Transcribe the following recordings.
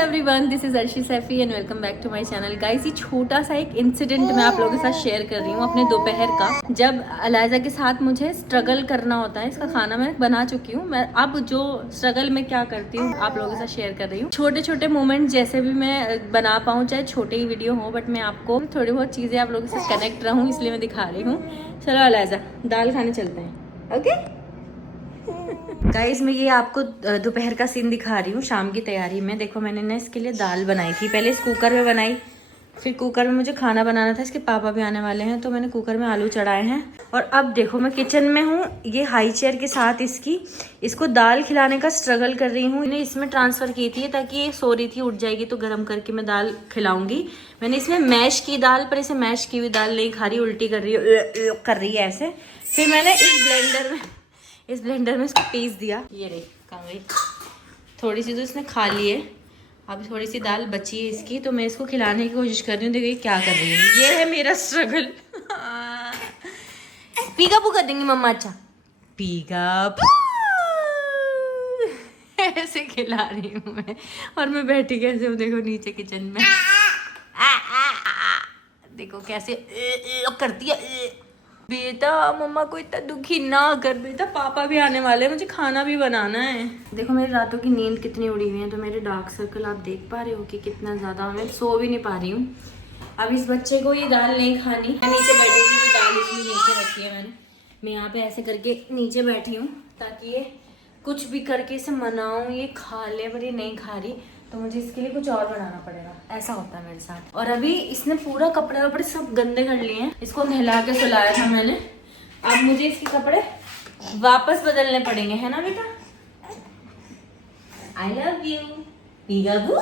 Everyone, this is Arshi Saifi and welcome back to my channel. Guys, ये छोटा सा एक इंसिडेंट मैं आप लोगों के साथ शेयर कर रही हूँ अपने दोपहर का, जब अलाइजा के साथ मुझे स्ट्रगल करना होता है। इसका खाना मैं बना चुकी हूँ, मैं अब जो स्ट्रगल में क्या करती हूँ आप लोगों के साथ शेयर कर रही हूँ। छोटे छोटे मोमेंट जैसे भी मैं बना पाऊँ, चाहे छोटे ही वीडियो हो, बट मैं आपको थोड़ी बहुत चीज़ें आप लोगों से कनेक्ट रहूँ इसलिए मैं दिखा रही हूँ। चलो अलाइजा, दाल खाने चलते हैं। ओके गाइस, मैं ये आपको दोपहर का सीन दिखा रही हूँ शाम की तैयारी में। देखो, मैंने ना इसके लिए दाल बनाई थी, पहले इस कुकर में बनाई, फिर कुकर में मुझे खाना बनाना था, इसके पापा भी आने वाले हैं तो मैंने कुकर में आलू चढ़ाए हैं। और अब देखो मैं किचन में हूँ, ये हाई चेयर के साथ इसको दाल खिलाने का स्ट्रगल कर रही हूँ। मैंने इसमें ट्रांसफ़र की थी ताकि ये सो रही थी, उठ जाएगी तो गर्म करके मैं दाल खिलाऊंगी। मैंने इसमें मैश की दाल, पर इसे मैश की हुई दाल नहीं खा रही, उल्टी कर रही है ऐसे। फिर मैंने इस ब्लेंडर में इसको पीस दिया। ये रही कहाँ गई, थोड़ी सी तो इसने खा ली है, अब थोड़ी सी दाल बची है इसकी, तो मैं इसको खिलाने की कोशिश कर रही हूँ। देखो ये क्या कर रही है, ये है मेरा स्ट्रगल। पीका पू कर देंगी मम्मा, अच्छा पीका ऐसे खिला रही हूँ मैं, और मैं बैठी कैसे हूँ देखो नीचे किचन में। देखो कैसे करती है। बेटा मम्मा को इतना दुखी ना कर बेटा, पापा भी आने वाले हैं, मुझे खाना भी बनाना है। देखो मेरी रातों की नींद कितनी उड़ी हुई है, तो मेरे डार्क सर्कल आप देख पा रहे हो कि कितना ज़्यादा, मैं सो भी नहीं पा रही हूँ। अब इस बच्चे को ये दाल नहीं खानी। मैं नीचे बैठी थी तो दाल इसमें नीचे रखी है मैं यहाँ पे ऐसे करके नीचे बैठी हूँ ताकि ये कुछ भी करके इसे मनाऊँ, ये खा ले, पर ये नहीं खा रही तो मुझे इसके लिए कुछ और बनाना पड़ेगा। ऐसा होता है मेरे साथ। और अभी इसने पूरा कपड़े वपड़े सब गंदे कर लिए हैं, इसको नहला के सुलाया था मैंने, अब मुझे इसके कपड़े वापस बदलने पड़ेंगे, है ना बेटा। I love you peekaboo.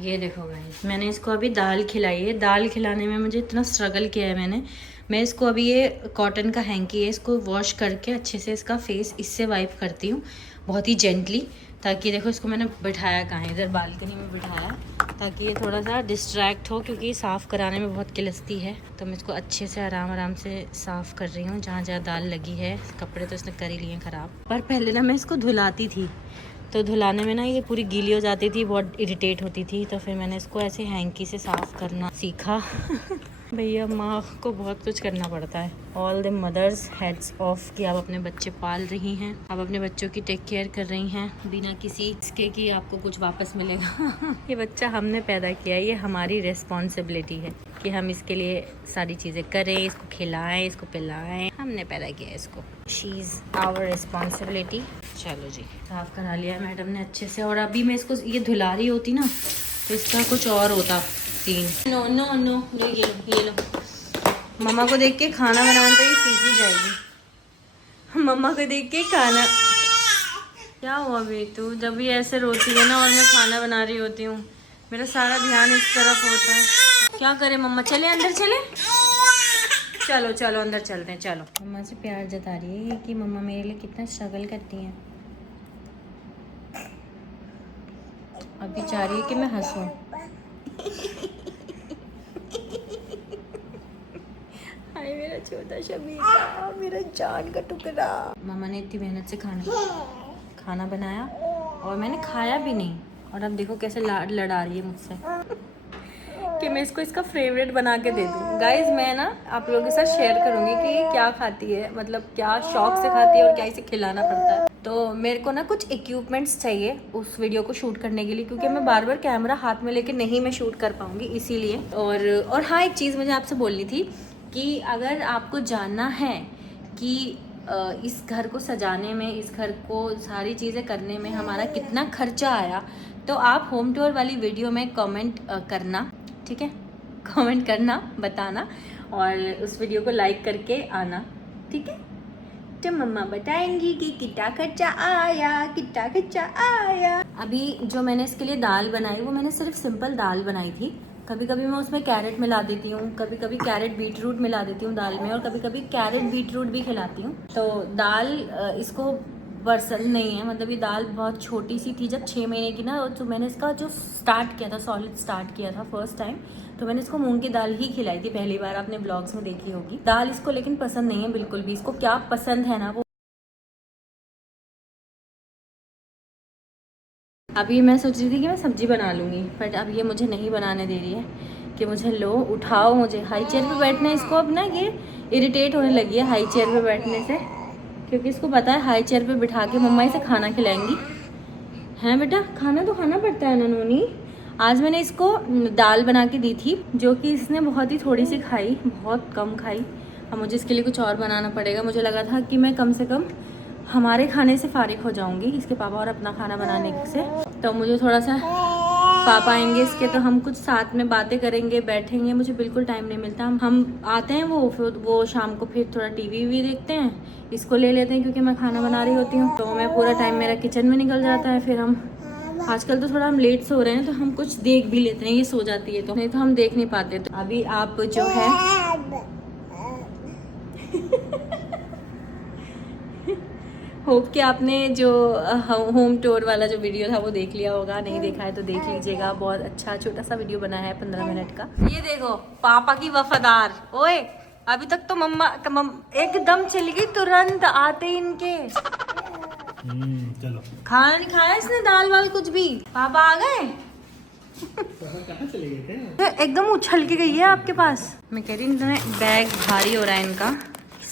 ये देखो गाइस, मैंने इसको अभी दाल खिलाई है। दाल खिलाने में मुझे इतना स्ट्रगल किया है मैं इसको अभी, ये कॉटन का हैंकी है, इसको वॉश करके अच्छे से इसका फेस इससे वाइप करती हूँ बहुत ही जेंटली, ताकि देखो इसको मैंने बिठाया कहाँ है, इधर बालकनी में बिठाया ताकि ये थोड़ा सा डिस्ट्रैक्ट हो, क्योंकि साफ़ कराने में बहुत किलसती है। तो मैं इसको अच्छे से आराम से साफ़ कर रही हूँ, जहाँ जहाँ दाल लगी है। कपड़े तो इसने कर ही लिए ख़राब, पर पहले ना मैं इसको धुलाती थी, तो धुलाने में ना ये पूरी गीली हो जाती थी, बहुत इरिटेट होती थी, तो फिर मैंने इसको ऐसे हैंकी से साफ़ करना सीखा। भैया माँ को बहुत कुछ करना पड़ता है। All the mothers hats off कि आप अपने बच्चे पाल रही हैं, आप अपने बच्चों की टेक केयर कर रही हैं बिना किसी इसके कि आपको कुछ वापस मिलेगा। ये बच्चा हमने पैदा किया है, ये हमारी रिस्पॉन्सिबिलिटी है कि हम इसके लिए सारी चीज़ें करें, इसको खिलाएं, इसको पिलाएं, हमने पैदा किया है इसको। She is our responsibility. चलो जी, साफ़ करा लिया है मैडम ने अच्छे से। और अभी मैं इसको ये धुला रही होती ना तो इसका कुछ और होता सीन। नो नो नो, ये लो मम्मा को देख के खाना बनाना तो ये सीख ही जाएगी। मम्मा को देख के खाना। क्या हुआ बेटू, जब भी ऐसे रोती है ना और मैं खाना बना रही होती हूँ, मेरा सारा ध्यान इस तरफ होता है। क्या करे मम्मा, चले अंदर चले, चलो चलो अंदर चलते हैं। चलो, मम्मा से प्यार जता रही है कि मम्मा मेरे लिए कितना स्ट्रगल करती हैं। अभी चाह रही है कि मैं हंसूं। हाय मेरा छोटा शबीका, मेरा जान का टुकड़ा। मम्मा ने इतनी मेहनत से खाना बनाया और मैंने खाया भी नहीं, और अब देखो कैसे लड़ा रही है मुझसे कि मैं इसको इसका फेवरेट बना के दे दूँ। गाइज, मैं ना आप लोगों के साथ शेयर करूँगी कि ये क्या खाती है, मतलब क्या शौक से खाती है और क्या इसे खिलाना पड़ता है। तो मेरे को ना कुछ इक्विपमेंट्स चाहिए उस वीडियो को शूट करने के लिए, क्योंकि मैं बार बार कैमरा हाथ में लेके नहीं मैं शूट कर पाऊँगी, इसीलिए। और हाँ, एक चीज़ मुझे आपसे बोलनी थी कि अगर आपको जानना है कि इस घर को सजाने में, इस घर को सारी चीज़ें करने में हमारा कितना खर्चा आया, तो आप होम टूर वाली वीडियो में कमेंट करना, ठीक है। कमेंट करना, बताना, और उस वीडियो को लाइक करके आना, ठीक है। तो मम्मा बताएंगी कि कितना खर्चा आया, कितना खर्चा आया। अभी जो मैंने इसके लिए दाल बनाई, वो मैंने सिर्फ सिंपल दाल बनाई थी। कभी कभी मैं उसमें कैरेट मिला देती हूँ, कभी कभी कैरेट बीटरूट मिला देती हूँ दाल में, और कभी कभी कैरेट बीटरूट भी खिलाती हूँ। तो दाल इसको पसंद नहीं है, मतलब ये दाल बहुत छोटी सी थी जब 6 महीने की ना, तो मैंने इसका जो स्टार्ट किया था, सॉलिड स्टार्ट किया था फर्स्ट टाइम, तो मैंने इसको मूंग की दाल ही खिलाई थी पहली बार। आपने ब्लॉग्स में देखी होगी दाल इसको, लेकिन पसंद नहीं है बिल्कुल भी। इसको क्या पसंद है ना, वो अभी मैं सोच रही थी कि मैं सब्जी बना लूँगी, बट अब ये मुझे नहीं बनाने दे रही है कि मुझे लो उठाओ, मुझे हाई चेयर पे बैठना है। इसको अब ना ये इरिटेट होने लगी है हाई चेयर पे बैठने से, क्योंकि इसको पता है हाई चेयर पे बिठा के मम्मा इसे खाना खिलाएंगी। हैं बेटा, खाना तो खाना पड़ता है ना नूनी। आज मैंने इसको दाल बना के दी थी, जो कि इसने बहुत ही थोड़ी सी खाई, बहुत कम खाई। अब मुझे इसके लिए कुछ और बनाना पड़ेगा। मुझे लगा था कि मैं कम से कम हमारे खाने से फारिग हो जाऊंगी, इसके पापा और अपना खाना बनाने से, तो मुझे थोड़ा सा, पापा आएंगे इसके तो हम कुछ साथ में बातें करेंगे, बैठेंगे। मुझे बिल्कुल टाइम नहीं मिलता। हम आते हैं वो शाम को फिर थोड़ा टीवी भी देखते हैं, इसको ले लेते हैं क्योंकि मैं खाना बना रही होती हूँ, तो मैं पूरा टाइम मेरा किचन में निकल जाता है। फिर हम आजकल तो थोड़ा हम लेट सो रहे हैं, तो हम कुछ देख भी लेते हैं, ये सो जाती है तो, नहीं तो हम देख नहीं पाते। तो अभी आप जो है होप कि आपने जो होम टूर वाला जो वीडियो था वो देख लिया होगा। नहीं देखा है तो देख लीजिएगा, बहुत अच्छा छोटा सा वीडियो बना है 15 मिनट का। ये देखो पापा की वफादार। ओए अभी तक तो मम्मा एकदम चली गई तुरंत आते ही इनके। चलो खाना नहीं खाया इसने, दाल वाल कुछ भी। पापा आ गए? कहाँ चले गए? एकदम उछल के गई है आपके पास। मैं कह रही हूँ बैग भारी हो रहा है इनका।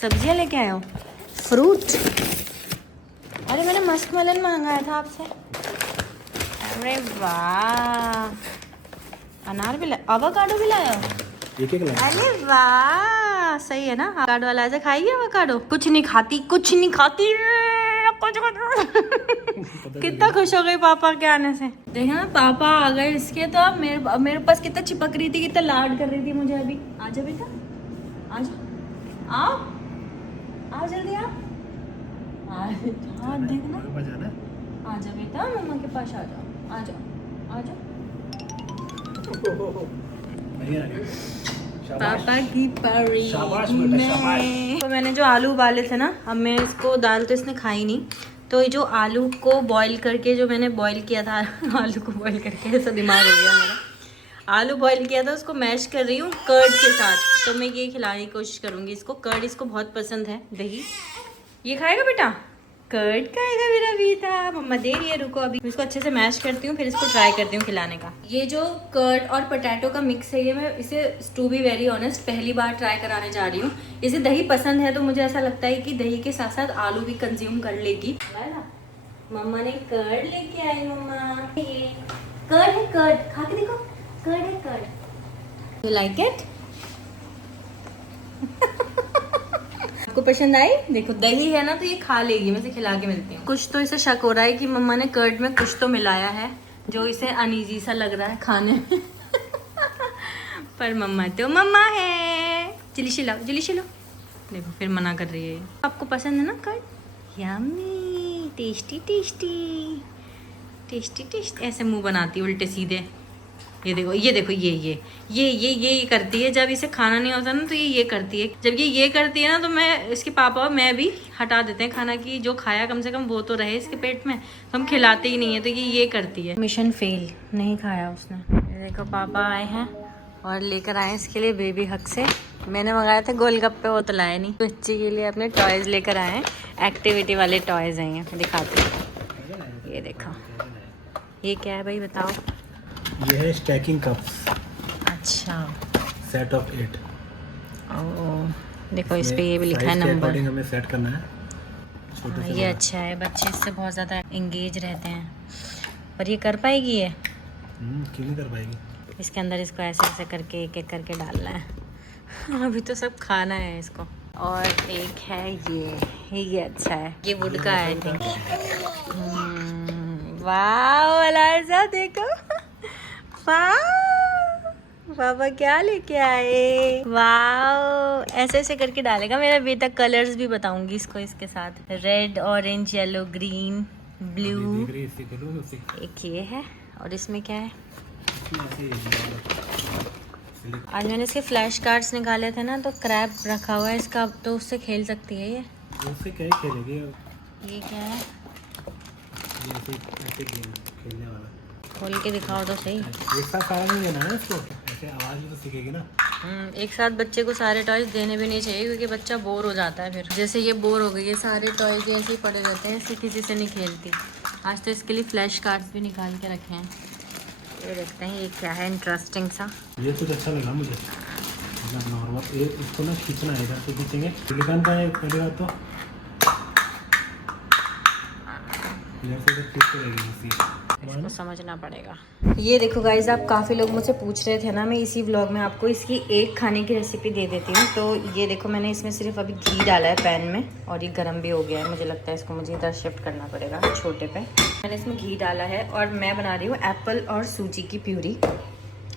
सब्जियां लेके आए हो, फ्रूट। अरे मैंने मस्कमेलन मंगाया था आपसे। अरे वाह, अनार भी लाया, अवाकाडो भी लाया हो। अरे वाह, सही है ना। अवाकाडो वाला ऐसे खाइए अवाकाडो। कुछ नहीं खाती, कुछ नहीं खाती। कितना खुश हो गई पापा के आने से। देखा पापा आ गए इसके, तो अब मेरे पास कितना चिपक रही थी, कितना लाड कर रही थी मुझे। अभी आजा बेटा, आजा, आओ आओ जल्दी आओ। हाँ देखना, आजा बेटा, मम्मा के पास आ जाओ, आ जाओ, आ जाओ। पापा की परी। तो मैंने जो आलू उबाले थे ना, अब मैं इसको, दाल तो इसने खाई नहीं, तो ये जो आलू को बॉईल करके, जो मैंने बॉईल किया था आलू को बॉईल करके, ऐसा दिमाग हो गया मेरा। आलू बॉईल किया था, उसको मैश कर रही हूँ कर्ड के साथ। तो मैं ये खिलाने की कोशिश करूँगी इसको। कर्ड इसको बहुत पसंद है, दही। ये खाएगा बेटा, कर्ड खाएगा मेरा बेटा। मम्मा दे रही है, रुको अभी इसको अच्छे से मैश करती हूँ, फिर इसको ट्राई करती हूँ खिलाने का। ये जो कर्ड और पोटैटो का मिक्स है, ये मैं इसे, टू बी वेरी ऑनेस्ट, पहली बार ट्राई कराने जा रही हूँ। इसे दही पसंद है, तो मुझे ऐसा लगता है कि दही के साथ साथ आलू भी कंज्यूम कर लेगी। मम्मा ने कर्ड लेके आई। मम्मा ये कर्ड है, कर्ड खा के देखो, कर्ड है, कर्ड। You like it? आपको पसंद आई? देखो दही है ना, तो ये खा लेगी। मैं इसे खिला के मिलती हूँ। कुछ तो इसे शक हो रहा है कि मम्मा ने कर्ड में कुछ तो मिलाया है, जो इसे अनईजी सा लग रहा है खाने में। पर मम्मा तो मम्मा है। जलीशी लाओ, जलीशी लो। देखो फिर मना कर रही है। आपको पसंद है ना curd? Yummy, tasty tasty tasty tasty. ऐसे मुंह बनाती है उल्टे सीधे। ये देखो, ये देखो, ये करती है। जब इसे खाना नहीं होता ना, तो ये करती है। जब ये करती है ना, तो मैं, इसके पापा और मैं भी हटा देते हैं खाना, की जो खाया कम से कम वो तो रहे इसके पेट में, तो हम खिलाते ही नहीं है। तो ये करती है। मिशन फेल, नहीं खाया उसने। ये देखो पापा आए हैं और लेकर आए इसके लिए बेबी हक से। मैंने मंगाया था गोलगप्पे, वो तो लाया नहीं। बच्चे के लिए अपने टॉयज लेकर आए हैं, एक्टिविटी वाले टॉयज हैं। ये दिखाते हैं, ये देखो। ये क्या है भाई, बताओ। ये है स्टैकिंग कप्स। अच्छा, सेट ऑफ 8। देखो इस पे ये भी लिखा है नंबर। हमें सेट करना है। हाँ, ये अच्छा है, बच्चे इससे बहुत ज़्यादा एंगेज रहते हैं। पर ये कर पाएगी ये? क्यों नहीं कर पाएगी? इसके अंदर इसको ऐसे ऐसे करके एक एक करके डालना है। अभी तो सब खाना है इसको। और एक है ये अच्छा है, ये वुड का है आई थिंक। वाह अलाइजा देखो, पापा क्या लेके आए। वाह, ऐसे ऐसे करके डालेगा मेरा बेटा। कलर्स भी बताऊंगी इसको, इसके साथ red, orange, yellow, green, blue. एक ये है, और इसमें क्या है? आज मैंने इसके फ्लैश कार्ड्स निकाले थे ना, तो क्रैब रखा हुआ है इसका, तो उससे खेल सकती है ये। उससे क्या खेलेगी? ये क्या है? ऐसे गेम खेलने वाला। खोल के दिखाओ तो सही। एक साथ सारा नहीं देना है इसको, ऐसे आवाज भी तो सीखेगी ना। एक साथ बच्चे को सारे टॉयज देने भी नहीं चाहिए, क्योंकि बच्चा बोर हो जाता है फिर। जैसे ये बोर हो गई है, सारे टॉयज ऐसे ही पड़े रहते हैं, इससे किसी से नहीं खेलती। आज तो इसके लिए फ्लैश कार्ड्स भी निकाल के रखे हैं। ये देखते हैं ये क्या है इंटरेस्टिंग सा। ये कुछ अच्छा लगा मुझे, मतलब नॉर्मल। ये इसको ना खींचना है, इधर से खींचेंगे। सिलिकॉन का है पहली बात, तो इधर से खींच के रहेगी इसी। इसको समझना पड़ेगा। ये देखो गाइज, आप काफ़ी लोग मुझसे पूछ रहे थे ना, मैं इसी व्लॉग में आपको इसकी एक खाने की रेसिपी दे देती हूँ। तो ये देखो, मैंने इसमें सिर्फ अभी घी डाला है पैन में और ये गर्म भी हो गया है। मुझे लगता है इसको मुझे इधर शिफ्ट करना पड़ेगा छोटे पे। मैंने इसमें घी डाला है और मैं बना रही हूँ एप्पल और सूजी की प्यूरी,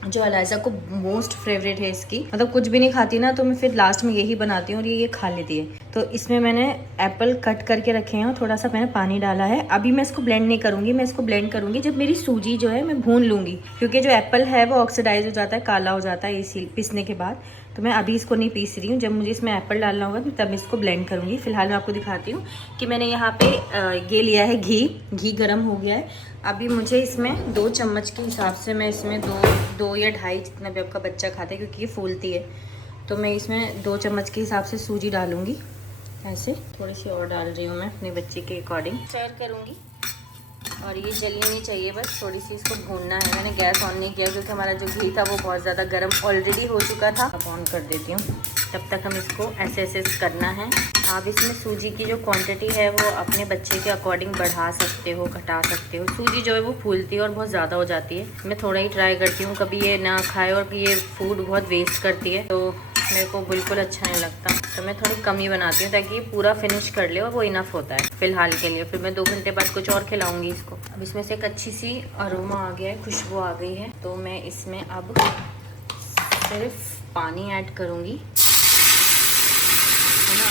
जो अलाइजा को मोस्ट फेवरेट है इसकी। मतलब कुछ भी नहीं खाती ना, तो मैं फिर लास्ट में यही बनाती हूँ और ये खा लेती है। तो इसमें मैंने एप्पल कट करके रखे हैं और थोड़ा सा मैंने पानी डाला है। अभी मैं इसको ब्लेंड नहीं करूँगी, मैं इसको ब्लेंड करूँगी जब मेरी सूजी जो है मैं भून लूँगी, क्योंकि जो एप्पल है वो ऑक्सीडाइज हो जाता है, काला हो जाता है इसी पीसने के बाद। तो मैं अभी इसको नहीं पीस रही हूँ, जब मुझे इसमें एप्पल डालना होगा तो तब इसको ब्लेंड करूँगी। फिलहाल मैं आपको दिखाती हूँ कि मैंने यहाँ पे ये लिया है घी गर्म हो गया है। अभी मुझे इसमें 2 चम्मच के हिसाब से मैं इसमें दो या 2.5 जितना भी आपका बच्चा खाता है, क्योंकि ये फूलती है। तो मैं इसमें 2 चम्मच के हिसाब से सूजी डालूँगी। ऐसे थोड़ी सी और डाल रही हूँ मैं अपने बच्चे के अकॉर्डिंग। स्टर करूँगी और ये जली नहीं चाहिए, बस थोड़ी सी इसको भूनना है। मैंने गैस ऑन नहीं किया क्योंकि हमारा जो घी था वो बहुत ज़्यादा गर्म ऑलरेडी हो चुका था। अब ऑन कर देती हूँ। तब तक हम इसको ऐसे करना है। आप इसमें सूजी की जो क्वांटिटी है वो अपने बच्चे के अकॉर्डिंग बढ़ा सकते हो, घटा सकते हो। सूजी जो है वो फूलती है और बहुत ज़्यादा हो जाती है। मैं थोड़ा ही ट्राई करती हूँ, कभी ये ना खाए और ये फूड बहुत वेस्ट करती है, तो मेरे को बिल्कुल अच्छा नहीं लगता। तो मैं थोड़ी कम ही बनाती हूँ ताकि ये पूरा फिनिश कर ले, और वो इनफ होता है फिलहाल के लिए। फिर मैं 2 घंटे बाद कुछ और खिलाऊंगी इसको। अब इसमें से एक अच्छी सी अरोमा आ गया है, खुशबू आ गई है। तो मैं इसमें अब सिर्फ पानी ऐड करूँगी, है ना।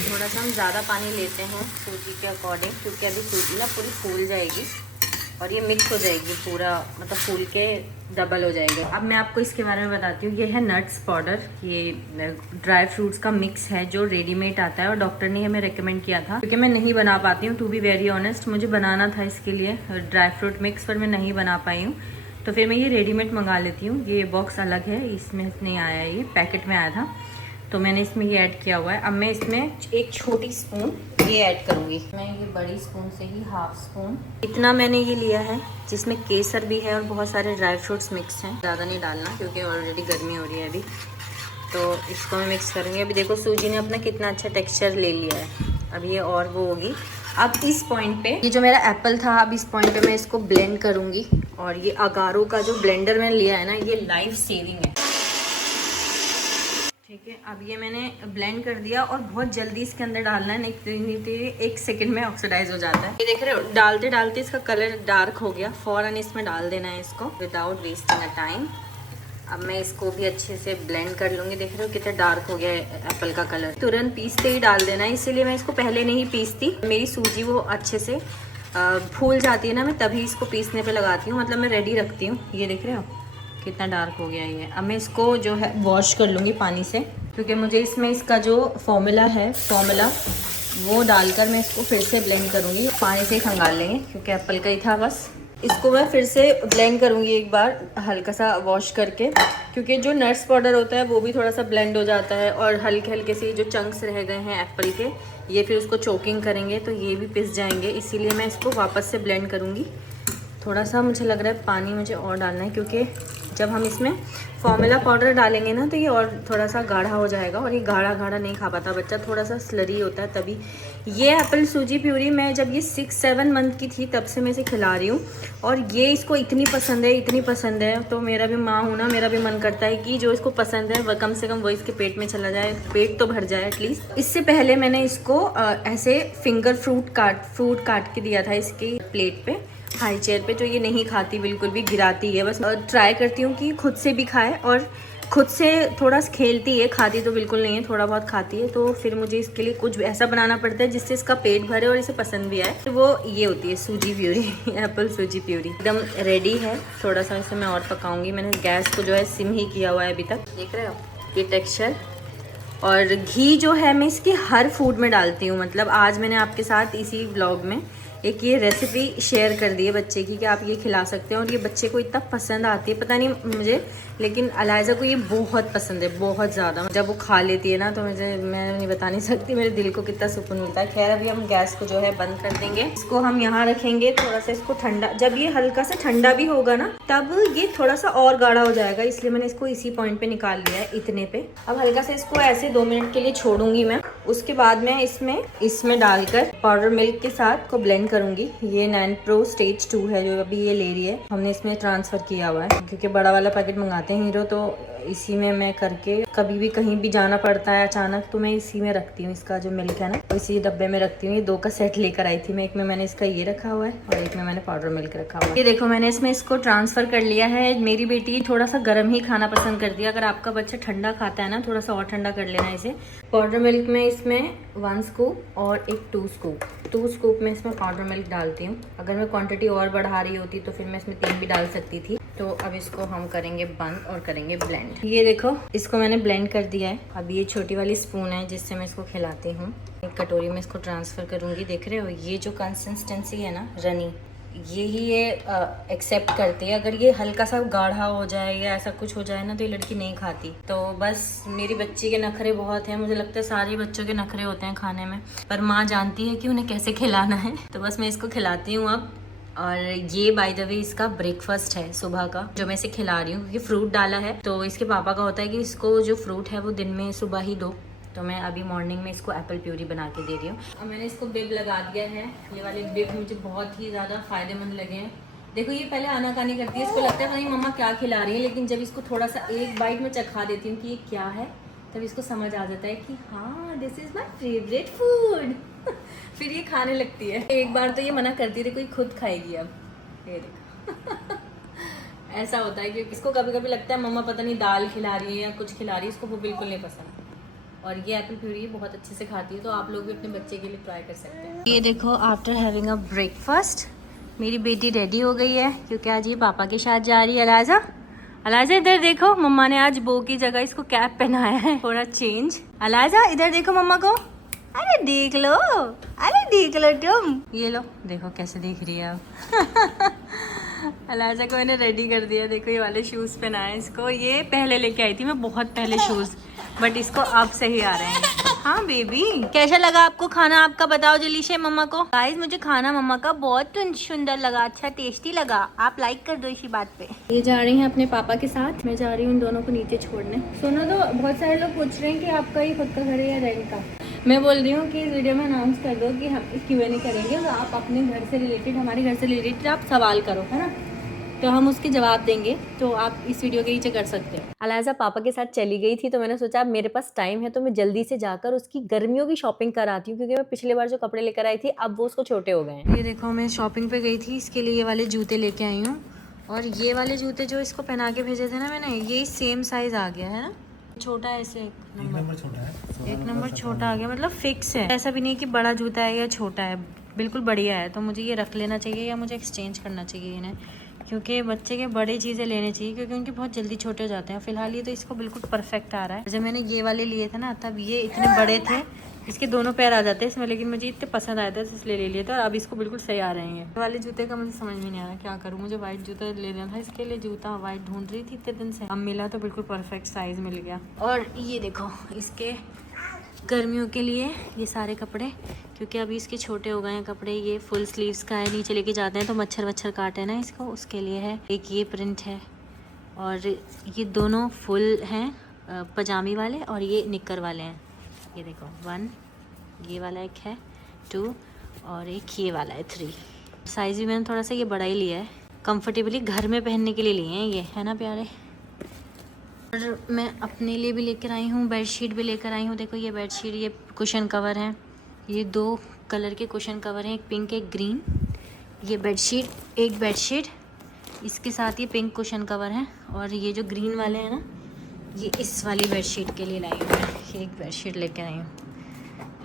थोड़ा सा हम ज़्यादा पानी लेते हैं सूजी के अकॉर्डिंग, क्योंकि अभी सूजी ना पूरी फूल जाएगी और ये मिक्स हो जाएगी पूरा, मतलब फूल के डबल हो जाएगी। अब मैं आपको इसके बारे में बताती हूँ। ये है नट्स पाउडर, ये ड्राई फ्रूट्स का मिक्स है जो रेडीमेड आता है, और डॉक्टर ने हमें रेकमेंड किया था क्योंकि मैं नहीं बना पाती हूँ। टू बी वेरी ऑनेस्ट, मुझे बनाना था इसके लिए ड्राई फ्रूट मिक्स, पर मैं नहीं बना पाई हूँ। तो फिर मैं ये रेडीमेड मंगा लेती हूँ। ये बॉक्स अलग है, इसमें नहीं आया, ये पैकेट में आया था, तो मैंने इसमें ये ऐड किया हुआ है। अब मैं इसमें एक छोटी स्पून ये ऐड करूँगी। मैं ये बड़ी स्पून से ही हाफ स्पून इतना मैंने ये लिया है, जिसमें केसर भी है और बहुत सारे ड्राई फ्रूट्स मिक्स हैं। ज़्यादा नहीं डालना क्योंकि ऑलरेडी गर्मी हो रही है अभी। तो इसको मैं मिक्स करूँगी। अभी देखो सूजी ने अपना कितना अच्छा टेक्स्चर ले लिया है। अब ये और वो होगी। अब इस पॉइंट पे ये जो मेरा एप्पल था, अब इस पॉइंट पे मैं इसको ब्लेंड करूँगी। और ये अगारो का जो ब्लेंडर मैंने लिया है ना, ये लाइफ सेविंग है, ठीक है। अब ये मैंने ब्लेंड कर दिया और बहुत जल्दी इसके अंदर डालना है, नहीं तो ये 1 सेकंड में ऑक्सीडाइज हो जाता है। ये देख रहे हो, डालते डालते इसका कलर डार्क हो गया। फौरन इसमें डाल देना है इसको विदाउट वेस्टिंग अ टाइम। अब मैं इसको भी अच्छे से ब्लेंड कर लूँगी। देख रहे हो कितना डार्क हो गया है एप्पल का कलर। तुरंत पीसते ही डाल देना है, इसीलिए मैं इसको पहले नहीं पीसती। मेरी सूजी वो अच्छे से फूल जाती है ना, मैं तभी इसको पीसने पे लगाती हूँ, मतलब मैं रेडी रखती हूँ। ये देख रहे हो कितना डार्क हो गया ये। अब मैं इसको जो है वॉश कर लूँगी पानी से, क्योंकि मुझे इसमें इसका जो फॉर्मूला वो डालकर मैं इसको फिर से ब्लेंड करूँगी। पानी से ही खंगाल लेंगे क्योंकि एप्पल का ही था बस। इसको मैं फिर से ब्लेंड करूँगी एक बार हल्का सा वॉश करके, क्योंकि जो नट्स पाउडर होता है वो भी थोड़ा सा ब्लेंड हो जाता है, और हल्के हल्के से जो चंक्स रह गए हैं एप्पल के, ये फिर उसको चोकिंग करेंगे तो ये भी पिस जाएंगे। इसीलिए मैं इसको वापस से ब्लेंड करूँगी। थोड़ा सा मुझे लग रहा है पानी मुझे और डालना है, क्योंकि जब हम इसमें फॉर्मूला पाउडर डालेंगे ना तो ये और थोड़ा सा गाढ़ा हो जाएगा, और ये गाढ़ा गाढ़ा नहीं खा पाता बच्चा, थोड़ा सा स्लरी होता है तभी। ये एप्पल सूजी प्यूरी मैं जब ये 6-7 मंथ की थी तब से मैं इसे खिला रही हूँ, और ये इसको इतनी पसंद है। तो मेरा भी माँ हूँ ना, मेरा भी मन करता है कि जो इसको पसंद है वह कम से कम वो इसके पेट में चला जाए, पेट तो भर जाए एटलीस्ट। इससे पहले मैंने इसको ऐसे फिंगर फ्रूट काट के दिया था इसकी प्लेट पे, हाई चेयर पे, जो ये नहीं खाती बिल्कुल भी, गिराती है बस। ट्राई करती हूँ कि खुद से भी खाए और खुद से थोड़ा खेलती है, खाती तो बिल्कुल नहीं है, थोड़ा बहुत खाती है। तो फिर मुझे इसके लिए कुछ ऐसा बनाना पड़ता है जिससे इसका पेट भरे और इसे पसंद भी आए। तो वो ये होती है सूजी प्यूरी एप्पल सूजी प्यूरी एकदम रेडी है। थोड़ा सा इसे मैं और पकाऊंगी। मैंने गैस को जो है सिम ही किया हुआ है अभी तक। देख रहे हो ये टेक्स्चर। और घी जो है मैं इसके हर फूड में डालती हूँ, मतलब आज मैंने आपके साथ इसी व्लॉग में एक ये रेसिपी शेयर कर दी है बच्चे की कि आप ये खिला सकते हैं, और ये बच्चे को इतना पसंद आती है पता नहीं मुझे, लेकिन अलाइजा को ये बहुत पसंद है, बहुत ज़्यादा। जब वो खा लेती है ना तो मैं नहीं बता नहीं सकती मेरे दिल को कितना सुकून मिलता है। खैर अभी हम गैस को जो है बंद कर देंगे, इसको हम यहाँ रखेंगे थोड़ा सा, इसको ठंडा, जब ये हल्का सा ठंडा भी होगा ना तब ये थोड़ा सा और गाढ़ा हो जाएगा, इसलिए मैंने इसको इसी पॉइंट पे निकाल लिया है, इतने पे। अब हल्का सा इसको ऐसे 2 मिनट के लिए छोड़ूंगी मैं, उसके बाद मैं इसमें डालकर पाउडर मिल्क के साथ को ब्लेंड करूंगी। ये 9 Pro स्टेज 2 है जो अभी ये ले रही है, हमने इसमें ट्रांसफर किया हुआ है क्योंकि बड़ा वाला पैकेट मंगाते हैं हीरो, तो इसी में मैं करके कभी भी कहीं भी जाना पड़ता है अचानक तो मैं इसी में रखती हूँ, इसका जो मिल्क है ना तो इसी डब्बे में रखती हूँ। ये 2 का सेट लेकर आई थी मैं, एक में मैंने इसका ये रखा हुआ है और एक में मैंने पाउडर मिल्क रखा हुआ है। ये देखो मैंने इसमें इसको ट्रांसफर कर लिया है। मेरी बेटी थोड़ा सा गर्म ही खाना पसंद करती है, अगर आपका बच्चा ठंडा खाता है ना थोड़ा सा और ठंडा कर लेना इसे। पाउडर मिल्क में इसमें 1 स्कूप और एक 2 स्कूप में इसमें पाउडर मिल्क डालती हूँ। अगर मैं क्वांटिटी और बढ़ा रही होती तो फिर मैं इसमें 3 भी डाल सकती थी। तो अब इसको हम करेंगे बंद और करेंगे ब्लेंड। ये देखो इसको मैंने ब्लेंड कर दिया है। अब ये छोटी वाली स्पून है जिससे मैं इसको खिलाती हूँ, एक कटोरी में इसको ट्रांसफ़र करूँगी। देख रहे हो ये जो कंसिस्टेंसी है ना रनी, यही ये एक्सेप्ट करती है। अगर ये हल्का सा गाढ़ा हो जाए या ऐसा कुछ हो जाए ना तो ये लड़की नहीं खाती। तो बस मेरी बच्ची के नखरे बहुत हैं, मुझे लगता है सारे बच्चों के नखरे होते हैं खाने में, पर माँ जानती है कि उन्हें कैसे खिलाना है। तो बस मैं इसको खिलाती हूँ अब। और ये बाय द वे इसका ब्रेकफास्ट है सुबह का जो मैं इसे खिला रही हूँ, क्योंकि फ्रूट डाला है तो इसके पापा का होता है कि इसको जो फ्रूट है वो दिन में सुबह ही दो। तो मैं अभी मॉर्निंग में इसको एप्पल प्यूरी बना के दे रही हूँ। अब मैंने इसको बिब लगा दिया है। ये वाले बिब मुझे बहुत ही ज़्यादा फ़ायदेमंद लगे हैं। देखो ये पहले आनाकानी करती है, इसको लगता है नहीं मम्मा क्या खिला रही है, लेकिन जब इसको थोड़ा सा एक बाइट में चखा देती हूँ कि ये क्या है तब इसको समझ आ जाता है कि हाँ this is my favourite food. फिर ये खाने लगती है। एक बार तो ये मना करती थी, कोई खुद खाएगी अब। ये देखो ऐसा होता है कि इसको कभी कभी लगता है मम्मा पता नहीं दाल खिला रही है या कुछ खिला रही है, इसको वो बिल्कुल नहीं पसंद। और ये एप्पल प्यूरी बहुत अच्छे से खाती है, तो आप लोग भी अपने बच्चे के लिए ट्राई कर सकते हैं। ये देखो आफ्टर हैविंग अ ब्रेकफास्ट मेरी बेटी रेडी हो गई है क्योंकि आज ये पापा के साथ जा रही है। अलाजा इधर देखो, मम्मा ने आज बो की जगह इसको कैप पहनाया है, थोड़ा चेंज। अलाजा इधर देखो मम्मा को, अरे देख लो तुम, ये लो देखो कैसे देख रही है अब। अलाजा को मैंने रेडी कर दिया। देखो ये वाले शूज़ पहनाए इसको, ये पहले लेके आई थी मैं बहुत पहले शूज़, बट इसको अब सही आ रहे हैं। हाँ बेबी कैसा लगा आपको खाना, आपका बताओ जल्दी से मम्मा को। गाइस मुझे खाना मम्मा का बहुत सुंदर लगा, अच्छा टेस्टी लगा, आप लाइक कर दो इसी बात पे। ये जा रही हैं अपने पापा के साथ, मैं जा रही हूँ इन दोनों को नीचे छोड़ने। सुनो तो बहुत सारे लोग पूछ रहे हैं कि आपका ही खुद का घर है या रेंट का। मैं बोल रही हूँ कि इस वीडियो में अनाउंस कर दो कि हम Q&A करेंगे, तो आप अपने घर से रिलेटेड, हमारे घर से रिलेटेड आप सवाल करो, है ना, तो हम उसके जवाब देंगे। तो आप इस वीडियो के नीचे कर सकते हो। अलाजा पापा के साथ चली गई थी तो मैंने सोचा अब मेरे पास टाइम है तो मैं जल्दी से जाकर उसकी गर्मियों की शॉपिंग कराती हूँ, क्योंकि मैं पिछले बार जो कपड़े लेकर आई थी अब वो उसको छोटे हो गए हैं। ये देखो मैं शॉपिंग पे गई थी, इसके लिए ये वाले जूते लेके आई हूँ, और ये वाले जूते जो इसको पहना के भेजे थे ना मैंने, ये सेम साइज आ गया है ना, छोटा है इसे एक नंबर छोटा है, 1 नंबर छोटा आ गया, मतलब फिक्स है, ऐसा भी नहीं कि बड़ा जूता है या छोटा है, बिल्कुल बढ़िया है। तो मुझे ये रख लेना चाहिए या मुझे एक्सचेंज करना चाहिए इन्हें, क्योंकि बच्चे के बड़ी चीज़ें लेनी चाहिए क्योंकि उनके बहुत जल्दी छोटे हो जाते हैं। फिलहाल ये तो इसको बिल्कुल परफेक्ट आ रहा है। जब मैंने ये वाले लिए थे ना तब ये इतने बड़े थे, इसके दोनों पैर आ जाते हैं इसमें, लेकिन मुझे इतने पसंद आए थे इसलिए ले लिए थे, और अब इसको बिल्कुल सही आ रहे हैं। ये वाले जूते का मुझे समझ में नहीं आ रहा क्या करूँ, मुझे वाइट जूता लेना था, इसके लिए जूता वाइट ढूंढ रही थी इतने दिन से, अब मिला तो बिल्कुल परफेक्ट साइज़ मिल गया। और ये देखो इसके गर्मियों के लिए ये सारे कपड़े, क्योंकि अभी इसके छोटे हो गए हैं कपड़े। ये फुल स्लीव्स का है, नीचे लेके जाते हैं तो मच्छर वच्छर काटे ना इसको, उसके लिए है। एक ये प्रिंट है, और ये दोनों फुल हैं पजामी वाले, और ये निक्कर वाले हैं। ये देखो 1 ये वाला एक है, 2 और एक ये वाला है 3। साइज़ भी मैंने थोड़ा सा ये बड़ा ही लिया है, कंफर्टेबली घर में पहनने के लिए लिए हैं ये, है ना प्यारे। और मैं अपने लिए भी लेकर आई हूँ, बेडशीट भी लेकर आई हूँ। देखो ये बेडशीट, ये कुशन कवर है, ये 2 कलर के कुशन कवर हैं, एक पिंक एक ग्रीन। ये बेडशीट, एक बेडशीट, इसके साथ ये पिंक कुशन कवर है, और ये जो ग्रीन वाले हैं ना ये इस वाली बेडशीट के लिए लाई हूँ मैं। ये एक बेडशीट लेकर आई हूँ,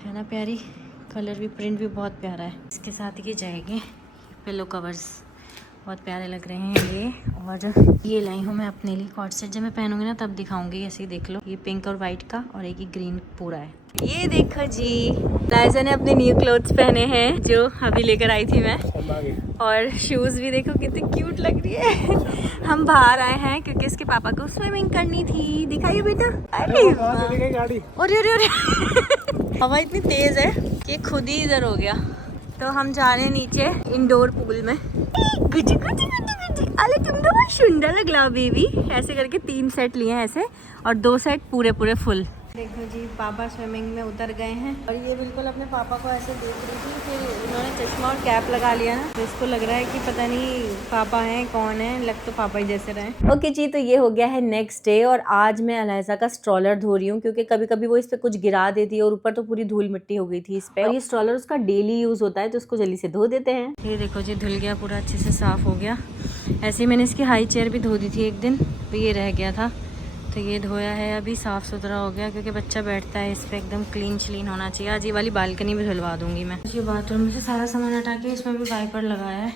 है ना प्यारी, कलर भी प्रिंट भी बहुत प्यारा है। इसके साथ ये जाएंगे पिलो कवर्स, बहुत प्यारे लग रहे हैं ये। और ये लाई हूँ मैं अपने लिए कॉर्ड सेट, जब मैं पहनूंगी ना तब दिखाऊंगी। ऐसे ही देख लो, ये पिंक और वाइट का और एक ही ग्रीन पूरा है। ये देखो जी, लाइजा ने अपने न्यू क्लोथ्स पहने हैं जो अभी लेकर आई थी मैं, और शूज़ भी देखो कितनी क्यूट लग रही है। हम बाहर आए हैं क्योंकि इसके पापा को स्विमिंग करनी थी। दिखाइए बेटा। अरे हवा इतनी तेज है कि खुद ही इधर हो गया। तो हम जा रहे हैं नीचे इंडोर पूल में। गुजी गुजी गुजी गुजी, अरे तुम तो बहुत सुंदर लगला बेबी। ऐसे करके 3 सेट लिए हैं ऐसे, और 2 सेट पूरे पूरे फुल। देखो जी, पापा स्विमिंग में उतर गए हैं और ये बिल्कुल अपने पापा को ऐसे देख रही थी, फिर उन्होंने चश्मा और कैप लगा लिया ना, तो इसको लग रहा है कि पता नहीं पापा हैं कौन है, लग तो पापा ही जैसे रहे। ओके जी, तो ये हो गया है नेक्स्ट डे, और आज मैं अलाइजा का स्ट्रॉलर धो रही हूँ क्योंकि कभी कभी वो इस पे कुछ गिरा देती है और ऊपर तो पूरी धूल मिट्टी हो गई थी इस पे, और ये स्ट्रॉलर उसका डेली यूज होता है तो उसको जल्दी से धो देते हैं। ये देखो जी, धुल गया पूरा, अच्छे से साफ हो गया। ऐसे ही मैंने इसकी हाई चेयर भी धो दी थी एक दिन, तो ये रह गया था, तो ये धोया है, अभी साफ़ सुथरा हो गया क्योंकि बच्चा बैठता है इस पर, एकदम क्लीन श्लीन होना चाहिए। आज ये वाली बालकनी भी धुलवा दूंगी मैं। ये बाथरूम में से सारा सामान हटा के इसमें भी वाइपर लगाया है,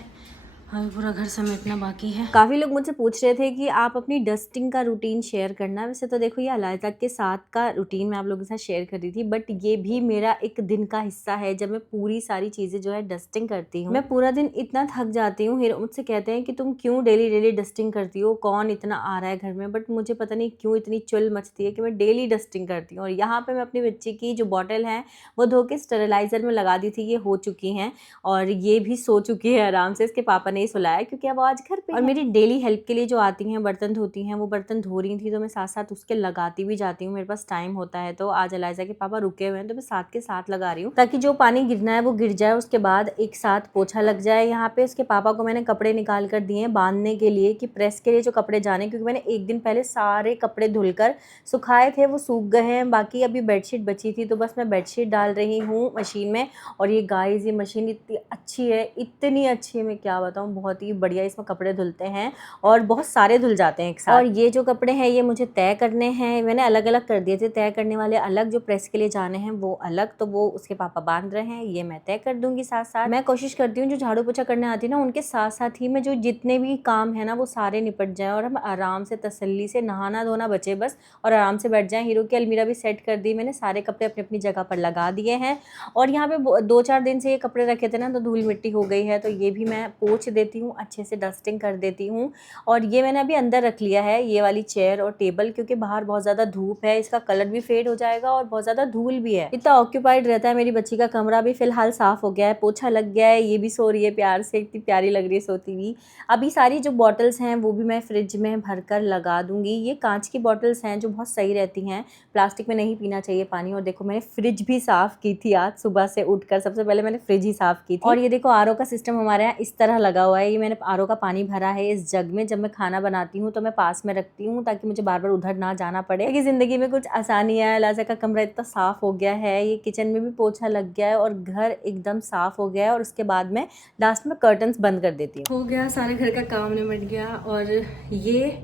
अभी पूरा घर समेटना बाकी है। काफ़ी लोग मुझसे पूछ रहे थे कि आप अपनी डस्टिंग का रूटीन शेयर करना। वैसे तो देखो, ये अलाइजा के साथ का रूटीन मैं आप लोगों के साथ शेयर कर रही थी, बट ये भी मेरा एक दिन का हिस्सा है जब मैं पूरी सारी चीज़ें जो है डस्टिंग करती हूँ। मैं पूरा दिन इतना थक जाती हूँ, हीरो मुझसे कहते हैं कि तुम क्यों डेली डेली डस्टिंग करती हो, कौन इतना आ रहा है घर में, बट मुझे पता नहीं क्यों इतनी चुल मचती है कि मैं डेली डस्टिंग करती हूँ। और यहाँ पर मैं अपनी बच्ची की जो बॉटल है वो धो के स्टेरिलाइजर में लगा दी थी, ये हो चुकी हैं, और ये भी सो चुकी है आराम से। इसके पापा ने सुलाया क्योंकि अब आज घर पे। और मेरी डेली हेल्प के लिए जो आती हैं, बर्तन धोती हैं, वो बर्तन धो रही थी तो मैं साथ साथ उसके लगाती भी जाती हूँ, मेरे पास टाइम होता है। तो आज अलाइजा के पापा रुके हुए हैं तो मैं साथ के साथ लगा रही हूँ ताकि जो पानी गिरना है वो गिर जाए, उसके बाद एक साथ पोछा लग जाए। यहाँ पे उसके पापा को मैंने कपड़े निकाल कर दिए बांधने के लिए कि प्रेस के लिए जो कपड़े जाने, क्योंकि मैंने एक दिन पहले सारे कपड़े धुलकर सुखाए थे, वो सूख गए हैं। बाकी अभी बेडशीट बची थी तो बस मैं बेडशीट डाल रही हूँ मशीन में। और ये गाइस, ये मशीन इतनी अच्छी है, इतनी अच्छी है, मैं क्या बताऊँ, बहुत ही बढ़िया। इसमें कपड़े धुलते हैं और बहुत सारे धुल जाते हैं एक साथ। और ये जो कपड़े हैं ये मुझे तय करने हैं, मैंने अलग अलग कर दिए थे, तय करने वाले अलग, जो प्रेस के लिए जाने हैं वो अलग, तो वो उसके पापा बांध रहे हैं, ये मैं तय कर दूंगी साथ साथ। मैं कोशिश करती हूँ जो झाड़ू पोछा करने आती है ना, उनके साथ साथ ही मैं जो जितने भी काम है ना वो सारे निपट जाए और हम आराम से तसल्ली से नहाना धोना बचे बस, और आराम से बैठ जाएं। हीरो की अलमीरा भी सेट कर दी मैंने, सारे कपड़े अपनी अपनी जगह पर लगा दिए हैं। और यहाँ पे 2-4 दिन से ये कपड़े रखे थे ना तो धूल मिट्टी हो गई है, तो ये भी मैं पोंछ देती हूँ, अच्छे से डस्टिंग कर देती हूँ। और ये मैंने अभी अंदर रख लिया है, ये वाली चेयर और टेबल, क्योंकि बाहर बहुत ज़्यादा धूप है, इसका कलर भी फेड हो जाएगा और बहुत ज़्यादा धूल भी है। इतना ऑक्यूपाइड रहता है। मेरी बच्ची का कमरा भी फिलहाल साफ़ हो गया है, पोछा लग गया है, ये भी सो रही है प्यार से, इतनी प्यारी लग रही है सोती हुई। अभी सारी जो बॉटल्स हैं वो भी मैं फ्रिज में भर कर लगा दूंगी। ये कांच की बॉटल्स हैं जो बहुत सही रहती हैं, प्लास्टिक में नहीं पीना चाहिए पानी। और देखो, मैंने फ्रिज भी साफ़ की थी आज सुबह से उठकर, सबसे पहले मैंने फ्रिज ही साफ़ की थी। और ये देखो, आरओ का सिस्टम हमारे यहाँ इस तरह लगा हुआ है। ये मैंने आरओ का पानी भरा है इस जग में, जब मैं खाना बनाती हूँ तो मैं पास में रखती हूँ ताकि मुझे बार बार उधर ना जाना पड़े, ताकि ज़िंदगी में कुछ आसानी आए। अलाइजा का कमरा इतना साफ़ हो गया है, ये किचन में भी पोछा लग गया है और घर एकदम साफ़ हो गया है। और उसके बाद में लास्ट में कर्टन्स बंद कर देती हूँ। हो गया, सारे घर का काम निपट गया। और ये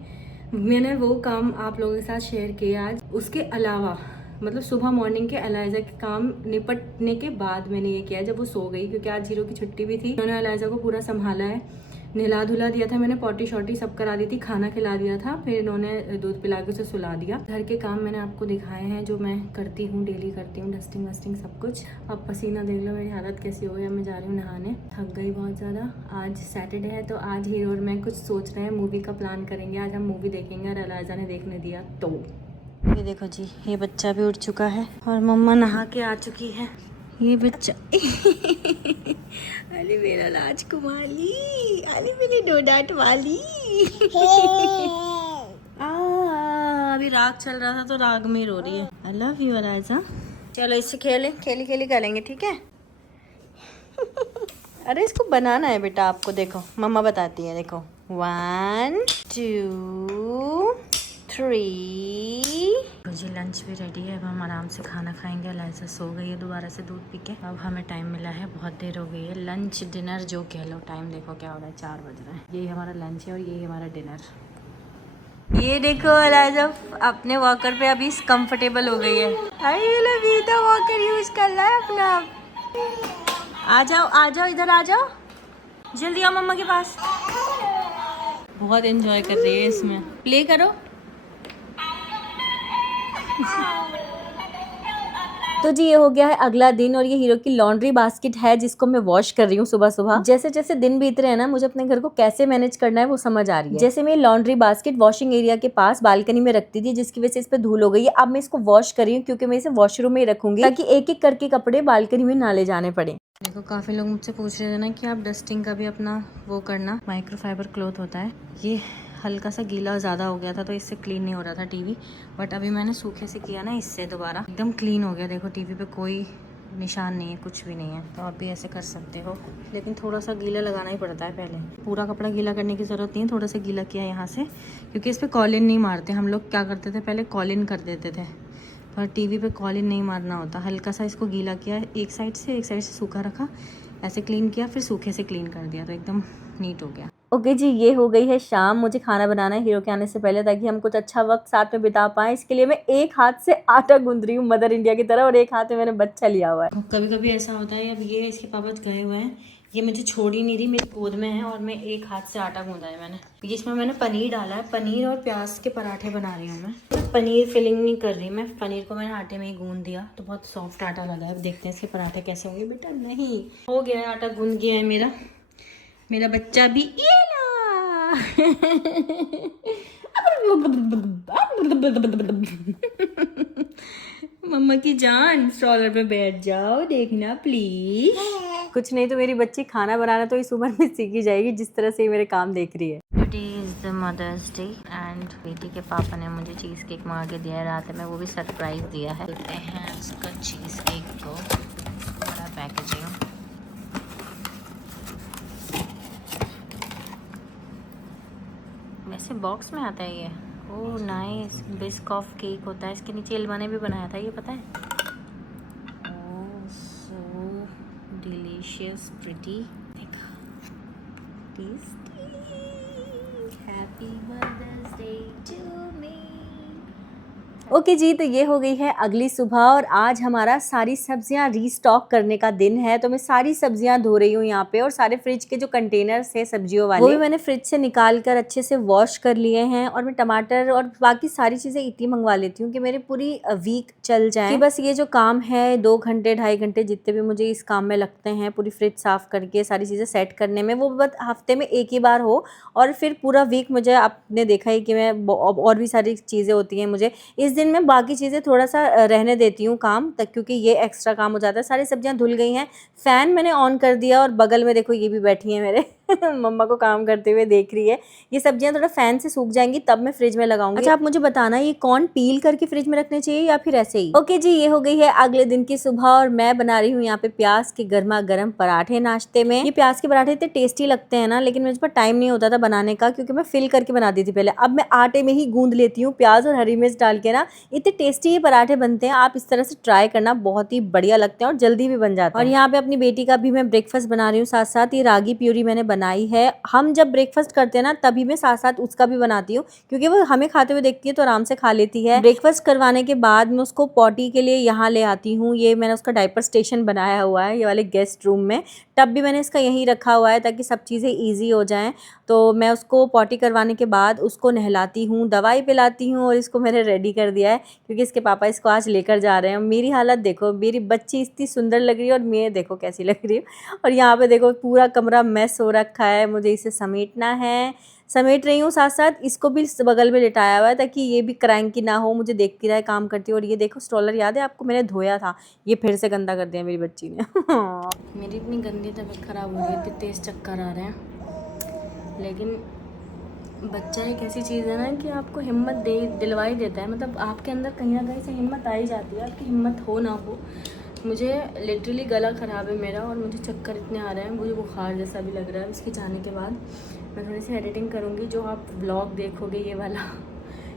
मैंने वो काम आप लोगों के साथ शेयर किया आज। उसके अलावा मतलब सुबह मॉर्निंग के अलाइजा के काम निपटने के बाद मैंने ये किया जब वो सो गई, क्योंकि आज हीरो की छुट्टी भी थी। उन्होंने अलाइजा को पूरा संभाला है, नहला धुला दिया था मैंने, पॉटी शॉटी सब करा दी थी, खाना खिला दिया था, फिर इन्होंने दूध पिला के उसे सुला दिया। घर के काम मैंने आपको दिखाए हैं जो मैं करती हूँ, डेली करती हूँ, डस्टिंग वस्टिंग सब कुछ। अब पसीना देख लो मेरी हालत कैसी हो गई। अब मैं जा रही हूँ नहाने, थक गई बहुत ज़्यादा। आज सैटरडे है तो आज हीरो और मैं कुछ सोच रहे हैं, मूवी का प्लान करेंगे। आज हम मूवी देखेंगे और अलाइजा ने देखने दिया तो। ये देखो जी, ये बच्चा भी उठ चुका है और मम्मा नहा के आ चुकी है। ये बच्चा अरे मेरा राजकुमारी, अरे मेरी डोडाट वाली अभी राग चल रहा था तो राग में रो रही है। आई लव यू अलाइजा। चलो इससे खेली खेली करेंगे, ठीक है। अरे इसको बनाना है बेटा आपको, देखो मम्मा बताती है, देखो 1 2 3। जी लंच भी रेडी है, अब हम आराम से खाना खाएंगे। अलाइजा सो गई है दोबारा से दूध पी के। अब हमें टाइम मिला है, बहुत देर हो गई है, लंच डिनर जो कह लो। टाइम देखो क्या हो रहा है, 4 बज रहे हैं। यही हमारा लंच है और यही हमारा डिनर। ये देखो अलाइजा अपने वॉकर पे अभी कंफर्टेबल हो गई है। वॉकर यूज कर रहा है अपना। आ जाओ इधर आ जाओ, जल्दी आओ मम्मा के पास। बहुत एंजॉय कर रही है इसमें। प्ले करो। तो जी ये हो गया है अगला दिन और ये हीरो की लॉन्ड्री बास्केट है जिसको मैं वॉश कर रही हूँ सुबह सुबह। जैसे जैसे दिन बीत रहे हैं ना, मुझे अपने घर को कैसे मैनेज करना है वो समझ आ रही है। जैसे मैं लॉन्ड्री बास्केट वॉशिंग एरिया के पास बालकनी में रखती थी, जिसकी वजह से इस पे धूल हो गई है। अब मैं इसको वॉश कर रही हूँ क्योंकि मैं इसे वॉशरूम में ही रखूंगी ताकि एक एक करके कपड़े बालकनी में ना ले जाने पड़े। देखो काफी लोग मुझसे पूछ रहे थे ना कि आप डस्टिंग का भी अपना वो करना, माइक्रोफाइबर क्लॉथ होता है। ये हल्का सा गीला ज़्यादा हो गया था तो इससे क्लीन नहीं हो रहा था टीवी, बट अभी मैंने सूखे से किया ना, इससे दोबारा एकदम क्लीन हो गया। देखो टीवी पे कोई निशान नहीं है, कुछ भी नहीं है। तो आप भी ऐसे कर सकते हो, लेकिन थोड़ा सा गीला लगाना ही पड़ता है पहले। पूरा कपड़ा गीला करने की ज़रूरत नहीं है, थोड़ा सा गीला किया यहाँ से, क्योंकि इस पर कॉलिन नहीं मारते। हम लोग क्या करते थे पहले, कॉलिन कर देते थे, पर टीवी पे कॉलिन नहीं मारना होता। हल्का सा इसको गीला किया एक साइड से सूखा रखा, ऐसे क्लीन किया, फिर सूखे से क्लीन कर दिया, तो एकदम नीट हो गया। ओके जी, ये हो गई है शाम। मुझे खाना बनाना है हीरो के आने से पहले, ताकि हम कुछ अच्छा वक्त साथ में बिता पाएं। इसके लिए मैं एक हाथ से आटा गूंद रही हूँ मदर इंडिया की तरह, और एक हाथ में मैंने बच्चा लिया हुआ है। कभी कभी ऐसा होता है, अब ये इसके पापा गए हुए हैं, ये मुझे छोड़ ही नहीं रही, मेरी गोद में है, और मैं एक हाथ से आटा गूंदा है मैंने। इसमें मैंने पनीर डाला है, पनीर और प्याज के पराठे बना रही हूँ मैं। पनीर फिलिंग नहीं कर रही मैं, पनीर को मैंने आटे में ही गूंद दिया, तो बहुत सॉफ्ट आटा लगा है। अब देखते हैं इसके पराठे कैसे होंगे। बेटा नहीं हो गया है, आटा गूंद गया है मेरा बच्चा भी। ये ला मम्मा की जान, स्ट्रॉलर पे बैठ जाओ, देखना प्लीज। कुछ नहीं तो मेरी बच्ची खाना बनाना तो इस उम्र में सीखी जाएगी, जिस तरह से मेरे काम देख रही है। Today is the mothers day and बेटी के पापा ने मुझे चीज़ केक मंगा के दिया है रात में, वो भी सरप्राइज दिया है। देखते हैं उसका चीज़ केक को, बड़ा पैकेजिंग। वैसे बॉक्स में आता है ये। ओह नाइस, बिस्कॉफ केक होता है। इसके नीचे इल्मा ने भी बनाया था, ये पता है। Oh so delicious, pretty, tasty. Happy mother's day to me. Okay ji, तो ये हो गई है अगली सुबह, और आज हमारा सारी सब्जियां रीस्टॉक करने का दिन है। तो मैं सारी सब्जियां धो रही हूँ यहाँ पे, और सारे फ्रिज के जो कंटेनर्स है सब्जियों वाले, वो भी मैंने फ्रिज से निकाल कर अच्छे से वॉश कर लिए हैं। और मैं टमाटर और बाकी सारी चीजें इतनी मंगवा लेती हूँ कि मेरी पूरी वीक चल जाए। कि बस ये जो काम है 2 घंटे 2.5 घंटे जितने भी मुझे इस काम में लगते हैं, पूरी फ्रिज साफ करके सारी चीजें सेट करने में, वो बस हफ्ते में एक ही बार हो, और फिर पूरा वीक मुझे आपने देखा ही कि मैं और भी सारी चीजें होती हैं मुझे इस दिन में बाकी चीज़ें थोड़ा सा रहने देती हूँ काम तक, क्योंकि ये एक्स्ट्रा काम हो जाता है। सारी सब्जियां धुल गई हैं, फ़ैन मैंने ऑन कर दिया, और बगल में देखो ये भी बैठी है मेरे मम्मा को काम करते हुए देख रही है। ये सब्जियां थोड़ा फ़ैन से सूख जाएंगी तब मैं फ्रिज में लगाऊंगी। अच्छा आप मुझे बताना, ये कॉर्न पील करके फ्रिज में रखने चाहिए या फिर ऐसे ही? ओके जी, ये हो गई है अगले दिन की सुबह, और मैं बना रही हूँ यहाँ पे प्याज के गर्मा गर्म पराठे नाश्ते में। ये प्याज के पराठे इतने टेस्टी लगते हैं ना, लेकिन मुझे पर टाइम नहीं होता था बनाने का, क्योंकि मैं फिल करके बनाती थी पहले। अब मैं आटे में ही गूंद लेती हूँ, प्याज और हरी मिर्च डाल के ना, इतने टेस्टी ये पराठे बनते हैं। आप इस तरह से ट्राई करना, बहुत ही बढ़िया लगते हैं और जल्दी भी बन जाते हैं। और यहाँ पे अपनी बेटी का भी मैं ब्रेकफास्ट बना रही हूँ, साथ साथ ये रागी प्यूरी मैंने बनाई है। हम जब ब्रेकफास्ट करते हैं ना, तभी मैं साथ साथ उसका भी बनाती हूँ, क्योंकि वो हमें खाते हुए देखती है तो आराम से खा लेती है। ब्रेकफास्ट करवाने के बाद मैं उसको पॉटी के लिए यहाँ ले आती हूँ। ये मैंने उसका डायपर स्टेशन बनाया हुआ है, ये वाले गेस्ट रूम में। टब भी मैंने इसका यहीं रखा हुआ है ताकि सब चीज़ें ईजी हो जाएं। तो मैं उसको पॉटी करवाने के बाद उसको नहलाती हूँ, दवाई पिलाती हूँ, और इसको मैंने रेडी कर दिया है, क्योंकि इसके पापा इसको आज लेकर जा रहे हैं। मेरी हालत देखो, मेरी बच्ची इतनी सुंदर लग रही है और मैं देखो कैसी लग रही हूँ। और यहाँ पे देखो पूरा कमरा मैस हो रखा है, मुझे इसे समेटना है, समेट रही हूँ। साथ साथ इसको भी बगल में लिटाया हुआ है ताकि ये भी क्रैंकी ना हो, मुझे देखती रहे काम करती है। और ये देखो स्ट्रॉलर, याद है आपको मैंने धोया था, ये फिर से गंदा कर दिया मेरी बच्ची ने। मेरी इतनी गंदी तबीयत खराब हो रही है, इतने तेज चक्कर आ रहे हैं, लेकिन बच्चा एक ऐसी चीज़ है ना कि आपको हिम्मत दिलवा ही देता है। मतलब आपके अंदर कहीं ना कहीं से हिम्मत आ ही जाती है, आपकी हिम्मत हो ना हो। मुझे लिटरली गला ख़राब है मेरा, और मुझे चक्कर इतने आ रहे हैं, मुझे बुखार जैसा भी लग रहा है। इसके जाने के बाद मैं थोड़ी सी एडिटिंग करूँगी, जो आप ब्लॉग देखोगे ये वाला,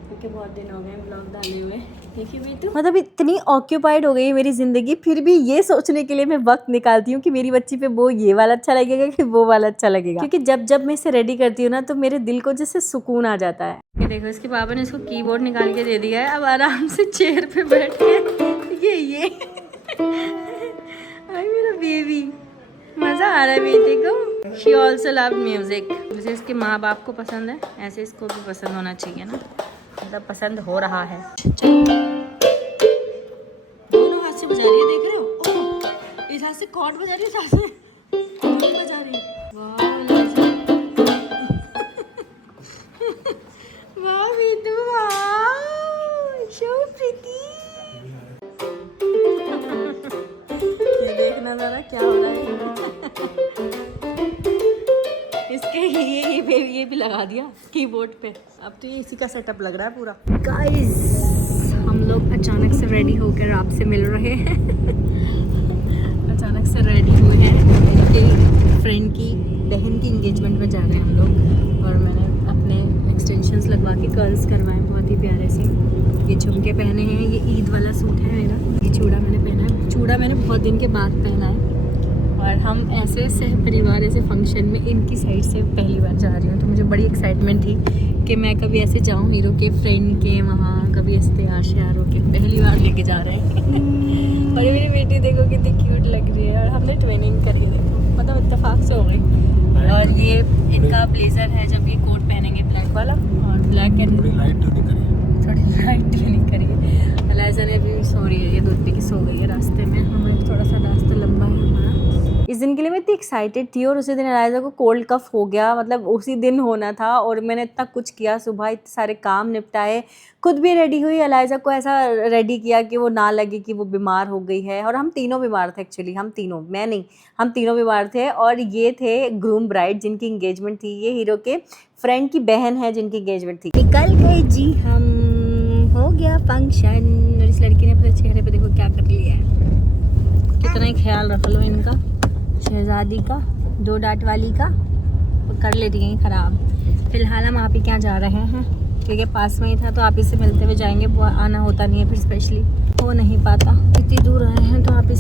क्योंकि बहुत दिन हो गए ब्लॉग डाले हुए। देखिए बेटू, मतलब इतनी ऑक्यूपाइड हो गई है मेरी ज़िंदगी, फिर भी ये सोचने के लिए मैं वक्त निकालती हूँ कि मेरी बच्ची पे वो ये वाला अच्छा लगेगा कि वो वाला अच्छा लगेगा। क्योंकि जब जब मैं इसे रेडी करती हूँ ना, तो मेरे दिल को जैसे सुकून आ जाता है। ये देखो इसके पापा ने इसको कीबोर्ड निकाल के दे दिया है, अब आराम से चेयर पे बैठ के ये आई मेरा बेबी, मज़ा आ रहा है बेटी को। She also love music. जैसे इसके माँ बाप को पसंद है ऐसे इसको भी पसंद होना चाहिए ना, मतलब पसंद हो रहा है। दोनों हाथ से बजा रही है, देख रहे हो? ओह, इस हाथ से कॉर्ड बजा रही है, इस हाथ से बजा रही है। वाह बेटू, वाह सो प्रीटी। ये देखना जरा क्या हो रहा है। इसके ये भी लगा दिया कीबोर्ड पे। अब तो ये इसी का सेटअप लग रहा है पूरा। गाइस, हम लोग अचानक से रेडी होकर आपसे मिल रहे हैं। अचानक से रेडी हुए हैं, एक फ्रेंड की बहन की एंगेजमेंट में जा रहे हैं हम लोग। और मैंने अपने एक्सटेंशंस लगवा के कर्ल्स करवाए बहुत ही प्यारे से। ये झुमके पहने हैं, ये ईद वाला सूट है मेरा। ये चूड़ा मैंने पहना है, चूड़ा मैंने बहुत दिन के बाद पहना है। और हम ऐसे सह परिवार ऐसे फंक्शन में इनकी साइड से पहली बार जा रही हूँ, तो मुझे बड़ी एक्साइटमेंट थी कि मैं कभी ऐसे जाऊँ हीरो के फ्रेंड के वहाँ, कभी ऐसे तैयार श्यार होके पहली बार लेके जा रहे हैं। और ये मेरी बेटी देखो कितनी क्यूट लग रही है। और हमने ट्विनिंग करी है, देखो मतलब इत्तेफाक से हो गई। और ये इनका ब्लेजर है, जब ये कोट पहनेंगे ब्लैक वाला और ब्लैक एंड थोड़ी लाइट ट्यूनिंग करिए, थोड़ी लाइट ट्विनिंग करिए। अलाइजा ने भी सो रही है, ये दूध पी के सो गई है रास्ते में। हमें थोड़ा सा रास्ता लंबा है हमारा। इस दिन के लिए मैं इतनी एक्साइटेड थी और उसी दिन अलाइजा को कोल्ड कफ हो गया, मतलब उसी दिन होना था। और मैंने इतना कुछ किया, सुबह इतने सारे काम निपटाए, खुद भी रेडी हुई, अलाइजा को ऐसा रेडी किया कि वो ना लगे कि वो बीमार हो गई है। और हम तीनों बीमार थे एक्चुअली, हम तीनों, मैं नहीं, हम तीनों बीमार थे। और ये थे ग्रूम ब्राइड जिनकी इंगेजमेंट थी, ये हीरो के फ्रेंड की बहन है जिनकी इंगेजमेंट थी। निकल गए जी हम, हो गया फंक्शन। और इस लड़की ने अपने चेहरे पे देखो क्या कर लिया है। कितना ही ख्याल रख लो इनका, शहजादी का, 2 डांट वाली का, वो कर ले रही हैं ख़राब। फिलहाल हम आप ही क्या जा रहे हैं क्योंकि पास में ही था, तो आप ही से मिलते हुए जाएंगे। वो आना होता नहीं है फिर, स्पेशली हो नहीं पाता। इतनी दूर आए हैं तो आप ही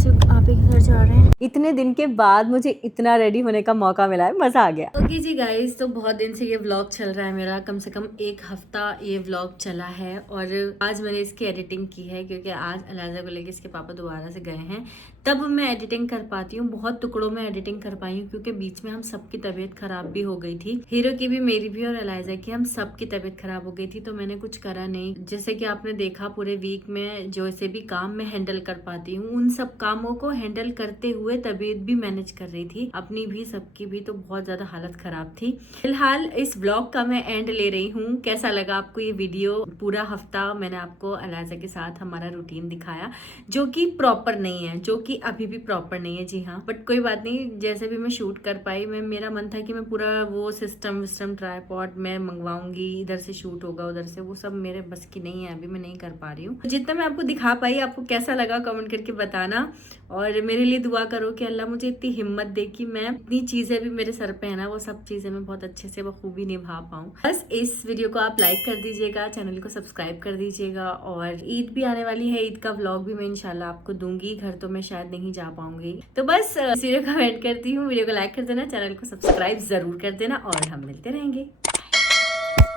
के घर जा रहे हैं। इतने दिन के बाद मुझे इतना रेडी होने का मौका मिला है, मज़ा आ गया। ओके जी गाइस, तो बहुत दिन से ये व्लॉग चल रहा है मेरा, कम से कम 1 हफ्ता ये व्लॉग चला है। और आज मैंने इसकी एडिटिंग की है क्योंकि आज अलाइजा को लेके इसके पापा दोबारा से गए हैं, तब मैं एडिटिंग कर पाती हूँ। बहुत टुकड़ों में एडिटिंग कर पाई हूँ क्योंकि बीच में हम सबकी तबीयत खराब भी हो गई थी, हीरो की भी, मेरी भी और अलाइजा की, हम सबकी तबीयत खराब हो गई थी। तो मैंने कुछ करा नहीं। जैसे कि आपने देखा पूरे वीक में जो से भी काम मैं हैंडल कर पाती हूँ, उन सब कामों को हैंडल करते हुए तबीयत भी मैनेज कर रही थी, अपनी भी सबकी भी। तो बहुत ज्यादा हालत खराब थी। फिलहाल इस व्लॉग का मैं एंड ले रही हूँ। कैसा लगा आपको ये वीडियो? पूरा हफ्ता मैंने आपको अलाइजा के साथ हमारा रूटीन दिखाया, जो कि प्रॉपर नहीं है, जो कि अभी भी प्रॉपर नहीं है। जी हाँ, बट कोई बात नहीं, जैसे भी मैं शूट कर पाई। मेरा मन था कि मैं पूरा वो सिस्टम ट्राइपॉड मैं मंगवाऊंगी, इधर से शूट होगा उधर से, वो सब मेरे बस की नहीं है, अभी मैं नहीं कर पा रही हूँ। जितना मैं आपको दिखा पाई, आपको कैसा लगा कमेंट करके बताना। और मेरे लिए दुआ करो कि अल्लाह मुझे इतनी हिम्मत दे कि मैं इतनी चीजें भी मेरे सर पे है ना, वो सब चीजें मैं बहुत अच्छे से बखूबी निभा पाऊँ। बस इस वीडियो को आप लाइक कर दीजिएगा, चैनल को सब्सक्राइब कर दीजिएगा। और ईद भी आने वाली है, ईद का व्लॉग भी मैं इंशाल्लाह आपको दूंगी। घर तो मैं शायद नहीं जा पाऊंगी। तो बस इस वीडियो को वेट करती हूँ। वीडियो को लाइक कर देना, चैनल को सब्सक्राइब जरूर कर देना और हम मिलते रहेंगे।